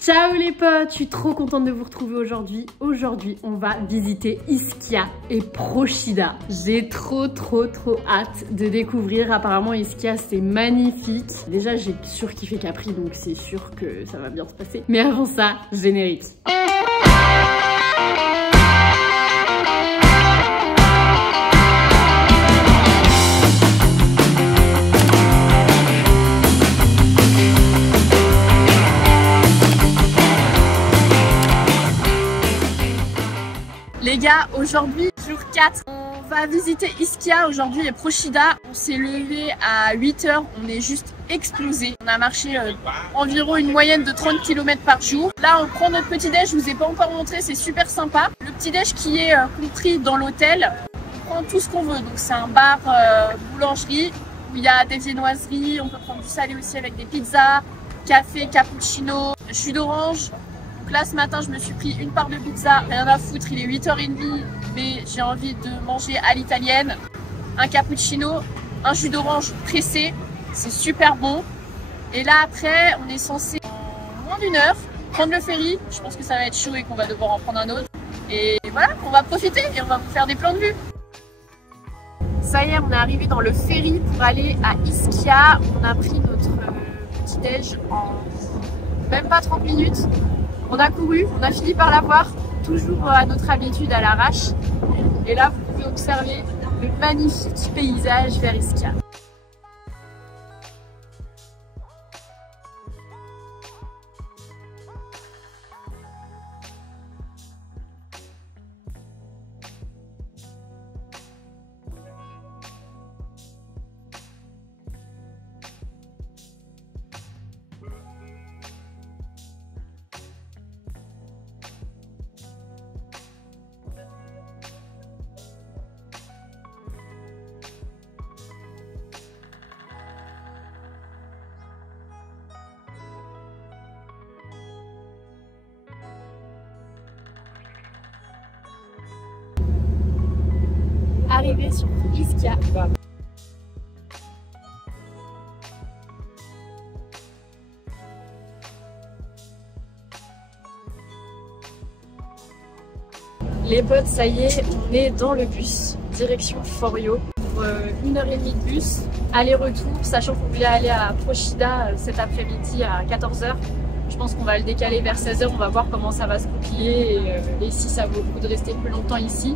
Ciao les potes, je suis trop contente de vous retrouver aujourd'hui. Aujourd'hui, on va visiter Ischia et Procida. J'ai trop hâte de découvrir. Apparemment, Ischia, c'est magnifique. Déjà, j'ai surkiffé Capri, donc c'est sûr que ça va bien se passer. Mais avant ça, générique. Les gars, aujourd'hui, jour 4, on va visiter Ischia aujourd'hui et Procida. On s'est levé à 8 h, on est juste explosé. On a marché environ une moyenne de 30 km par jour. Là, on prend notre petit déj, je vous ai pas encore montré, c'est super sympa. Le petit déj qui est compris dans l'hôtel, on prend tout ce qu'on veut. Donc c'est un bar boulangerie où il y a des viennoiseries, on peut prendre du salé aussi avec des pizzas, café, cappuccino, jus d'orange. Là ce matin je me suis pris une part de pizza, rien à foutre, il est 8 h 30 mais j'ai envie de manger à l'italienne. Un cappuccino, un jus d'orange pressé, c'est super bon. Et là après on est censé en moins d'une heure prendre le ferry, je pense que ça va être chaud et qu'on va devoir en prendre un autre. Et voilà, on va profiter et on va vous faire des plans de vue. Ça y est, on est arrivé dans le ferry pour aller à Ischia. On a pris notre petit déj en même pas 30 minutes. On a couru, on a fini par l'avoir, toujours à notre habitude à l'arrache. Et là, vous pouvez observer le magnifique paysage vers Ischia. Arrivé sur Ischia. Les potes, ça y est, on est dans le bus, direction Forio, pour 1 h 30 de bus, aller-retour, sachant qu'on voulait aller à Procida cet après-midi à 14 h. Je pense qu'on va le décaler vers 16 h, on va voir comment ça va se goupiller et si ça vaut le coup de rester plus longtemps ici.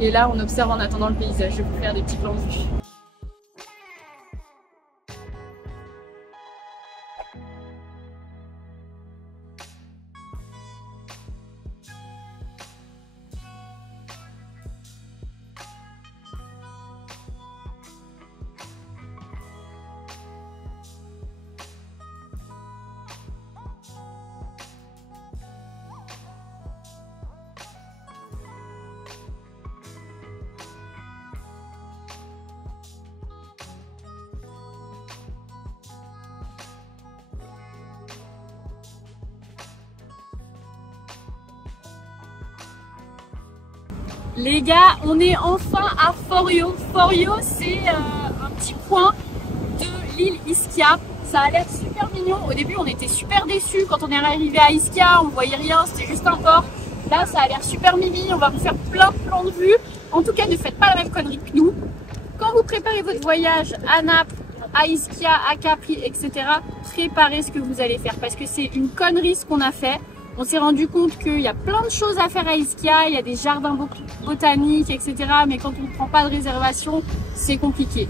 Et là, on observe en attendant le paysage. Je vais vous faire des petits plans de vue. Les gars, on est enfin à Forio. Forio, c'est un petit point de l'île Ischia. Ça a l'air super mignon. Au début, on était super déçus quand on est arrivé à Ischia. On voyait rien, c'était juste un port. Là, ça a l'air super mimi. On va vous faire plein de plans de vue. En tout cas, ne faites pas la même connerie que nous. Quand vous préparez votre voyage à Naples, à Ischia, à Capri, etc., préparez ce que vous allez faire parce que c'est une connerie ce qu'on a fait. On s'est rendu compte qu'il y a plein de choses à faire à Ischia, il y a des jardins botaniques, etc. Mais quand on ne prend pas de réservation, c'est compliqué.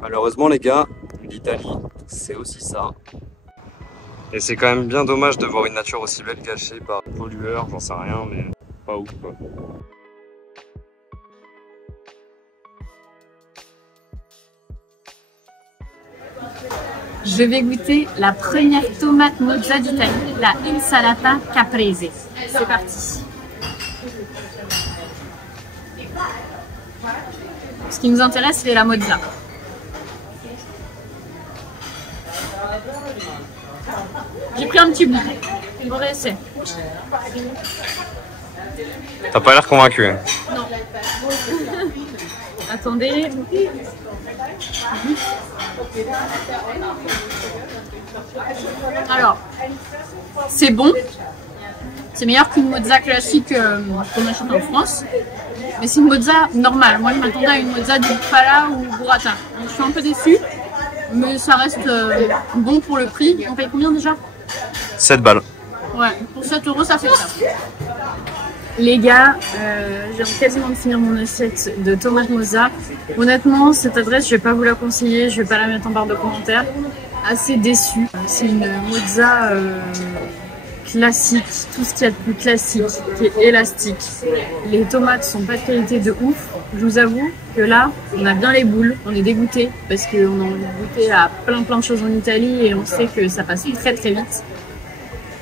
Malheureusement les gars, l'Italie, c'est aussi ça. Et c'est quand même bien dommage de voir une nature aussi belle gâchée par des pollueurs, j'en sais rien, mais pas ouf quoi. Je vais goûter la première tomate mozza d'Italie, la insalata caprese. C'est parti. Ce qui nous intéresse, c'est la mozza. J'ai pris un petit bout. Vrai essai. T'as pas l'air convaincu. Non. Attendez. Alors, c'est bon. C'est meilleur qu'une mozza classique qu'on achète en France. Mais c'est une mozza normale. Moi, je m'attendais à une mozza du Bufala ou burrata. Donc, je suis un peu déçue. Mais ça reste bon pour le prix. On paye combien déjà? 7 balles. Ouais, pour 7 €, ça fait ça. Les gars, je viens quasiment de finir mon assiette de tomate mozza. Honnêtement, cette adresse, je vais pas vous la conseiller. Je vais pas la mettre en barre de commentaires. Assez déçue. C'est une mozza classique, tout ce qu'il y a de plus classique, qui est élastique. Les tomates sont pas de qualité de ouf. Je vous avoue que là, on a bien les boules, on est dégoûté parce qu'on a envie de goûter à plein de choses en Italie et on sait que ça passe très vite.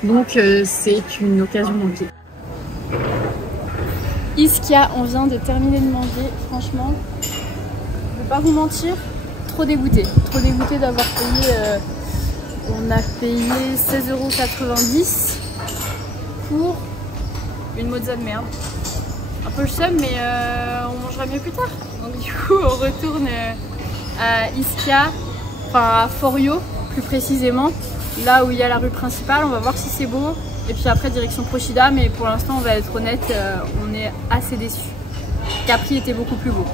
Donc c'est une occasion manquée. Ischia, on vient de terminer de manger. Franchement, je vais pas vous mentir, trop dégoûté d'avoir payé. On a payé 16,90 € pour une mozza de merde. Un peu le seum, mais on mangera mieux plus tard. Donc du coup, on retourne à Ischia, enfin à Forio plus précisément, là où il y a la rue principale. On va voir si c'est beau. Et puis après, direction Procida, mais pour l'instant, on va être honnête, on est assez déçus. Capri était beaucoup plus beau.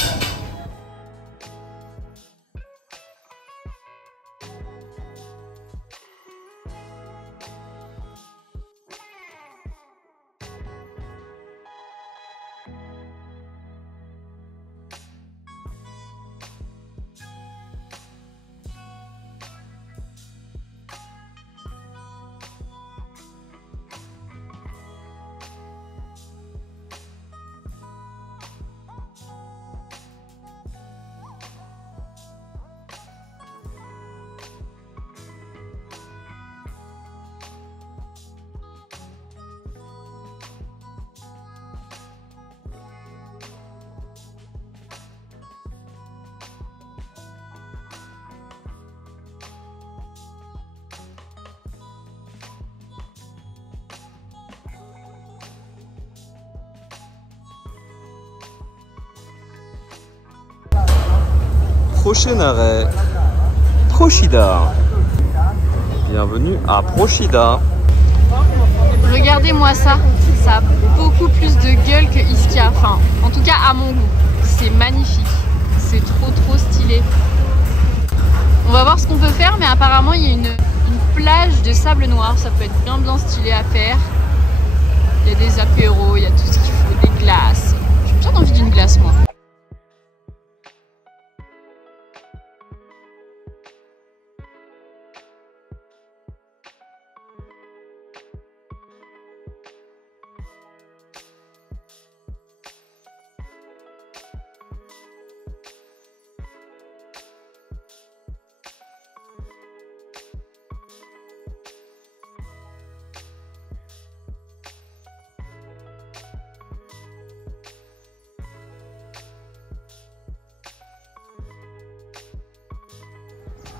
Prochain arrêt, Procida. Bienvenue à Procida. Regardez-moi ça, ça a beaucoup plus de gueule que Ischia, enfin en tout cas à mon goût. C'est magnifique, c'est trop stylé. On va voir ce qu'on peut faire, mais apparemment il y a une plage de sable noir, ça peut être bien stylé à faire. Il y a des apéros, il y a tout ce qu'il faut, des glaces. J'ai bien envie d'une glace moi.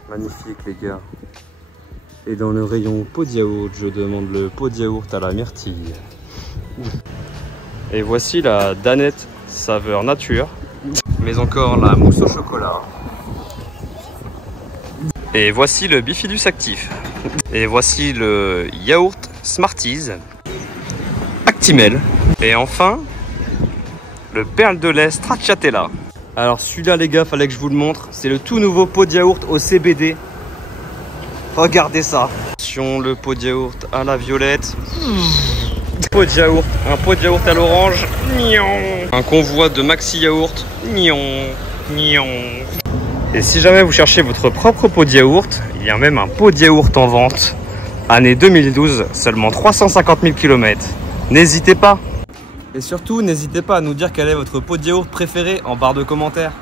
Magnifique les gars. Et dans le rayon pot de yaourt, je demande le pot de yaourt à la myrtille. Et voici la danette saveur nature. Mais encore la mousse au chocolat. Et voici le bifidus actif. Et voici le yaourt Smarties Actimel. Et enfin, le perle de lait stracciatella. Alors celui-là les gars, fallait que je vous le montre. C'est le tout nouveau pot de yaourt au CBD. Regardez ça. Attention, le pot de yaourt à la violette. Pot de yaourt, un pot de yaourt à l'orange. Un convoi de maxi yaourt. Et si jamais vous cherchez votre propre pot de yaourt, il y a même un pot de yaourt en vente. Année 2012, seulement 350 000 km. N'hésitez pas. Et surtout, n'hésitez pas à nous dire quel est votre pot de yaourt préféré en barre de commentaires.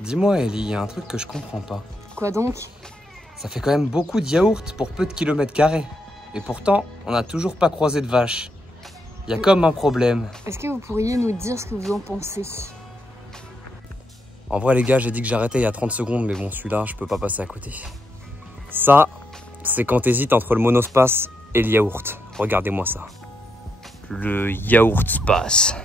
Dis-moi Ellie, il y a un truc que je comprends pas. Quoi donc? Ça fait quand même beaucoup de yaourts pour peu de kilomètres carrés. Et pourtant, on n'a toujours pas croisé de vache. Il y a comme un problème. Est-ce que vous pourriez nous dire ce que vous en pensez? En vrai les gars, j'ai dit que j'arrêtais il y a 30 secondes, mais bon, celui-là, je peux pas passer à côté. Ça, c'est quand t'hésites entre le monospace et le yaourt. Regardez-moi ça. Le yaourt space.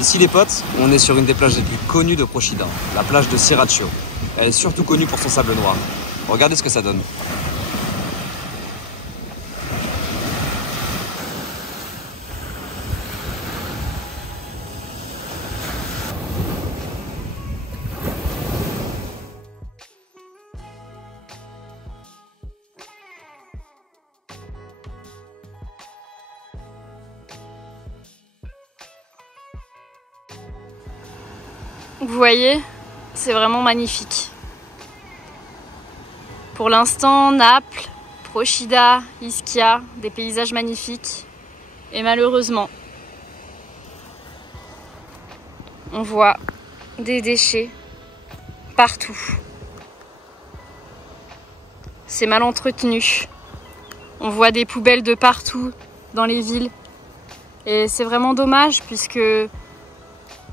Ici les potes, on est sur une des plages les plus connues de Procida, la plage de Siraccio. Elle est surtout connue pour son sable noir. Regardez ce que ça donne. Vous voyez, c'est vraiment magnifique. Pour l'instant, Naples, Procida, Ischia, des paysages magnifiques. Et malheureusement, on voit des déchets partout. C'est mal entretenu. On voit des poubelles de partout dans les villes. Et c'est vraiment dommage puisque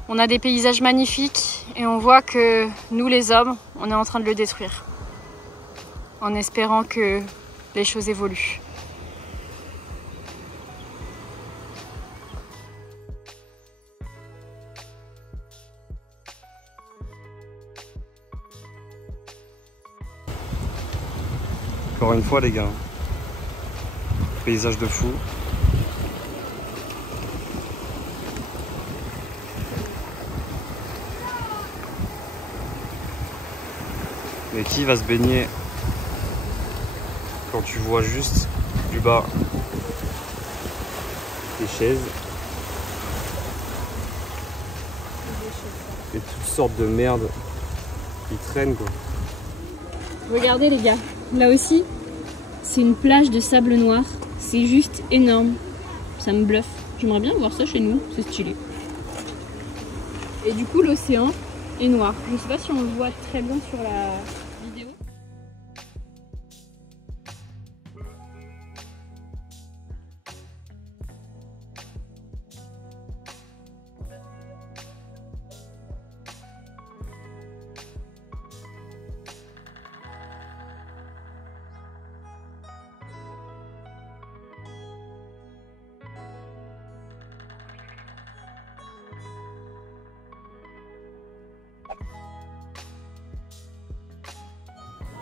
on a des paysages magnifiques et on voit que nous les hommes, on est en train de le détruire. En espérant que les choses évoluent. Encore une fois les gars, paysage de fou. Mais qui va se baigner quand tu vois juste du bas des chaises et toutes sortes de merde qui traînent quoi. Regardez les gars, là aussi, c'est une plage de sable noir. C'est juste énorme. Ça me bluffe. J'aimerais bien voir ça chez nous, c'est stylé. Et du coup, l'océan est noir. Je sais pas si on le voit très bien sur la vidéo.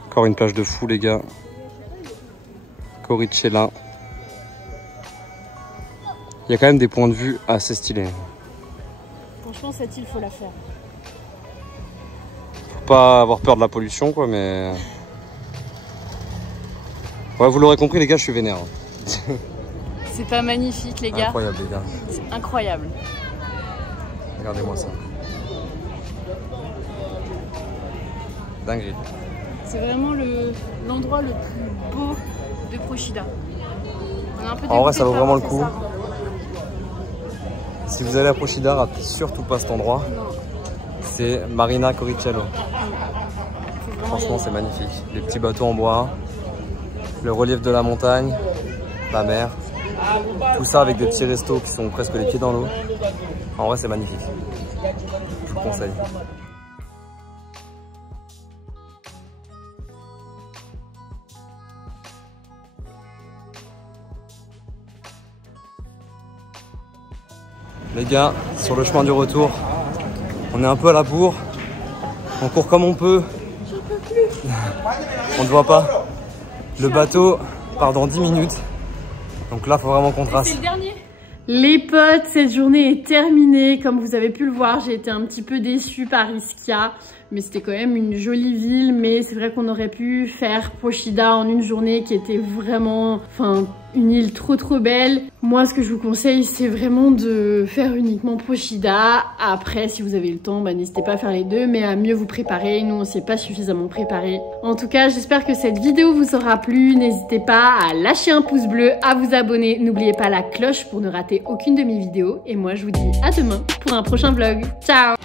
Encore une plage de fou les gars. Coricella. Il y a quand même des points de vue assez stylés. Franchement, cette île, faut la faire. Faut pas avoir peur de la pollution quoi, mais... Ouais, vous l'aurez compris les gars, je suis vénère. C'est pas magnifique les gars? Incroyable les gars. C'est incroyable. Regardez-moi ça. Dinguerie. C'est vraiment l'endroit le plus beau de Procida. On est un peu En vrai, ça vaut vraiment le coup. ça. Si vous allez à Procida, ratez surtout pas cet endroit. C'est Marina Coricello. Franchement, c'est magnifique. Les petits bateaux en bois, le relief de la montagne, la mer. Tout ça avec des petits restos qui sont presque les pieds dans l'eau. En vrai, c'est magnifique. Je vous conseille. Les gars, sur le chemin du retour, on est un peu à la bourre. On court comme on peut. On ne voit pas. Le bateau part dans 10 minutes. Donc là, il faut vraiment qu'on trace. C'est le dernier. Les potes, cette journée est terminée. Comme vous avez pu le voir, j'ai été un petit peu déçue par Ischia. Mais c'était quand même une jolie ville. Mais c'est vrai qu'on aurait pu faire Procida en une journée qui était vraiment... Enfin, une île trop belle. Moi, ce que je vous conseille, c'est vraiment de faire uniquement Procida. Après, si vous avez le temps, bah, n'hésitez pas à faire les deux. Mais à mieux vous préparer. Nous, on s'est pas suffisamment préparé. En tout cas, j'espère que cette vidéo vous aura plu. N'hésitez pas à lâcher un pouce bleu, à vous abonner. N'oubliez pas la cloche pour ne rater aucune de mes vidéos. Et moi, je vous dis à demain pour un prochain vlog. Ciao!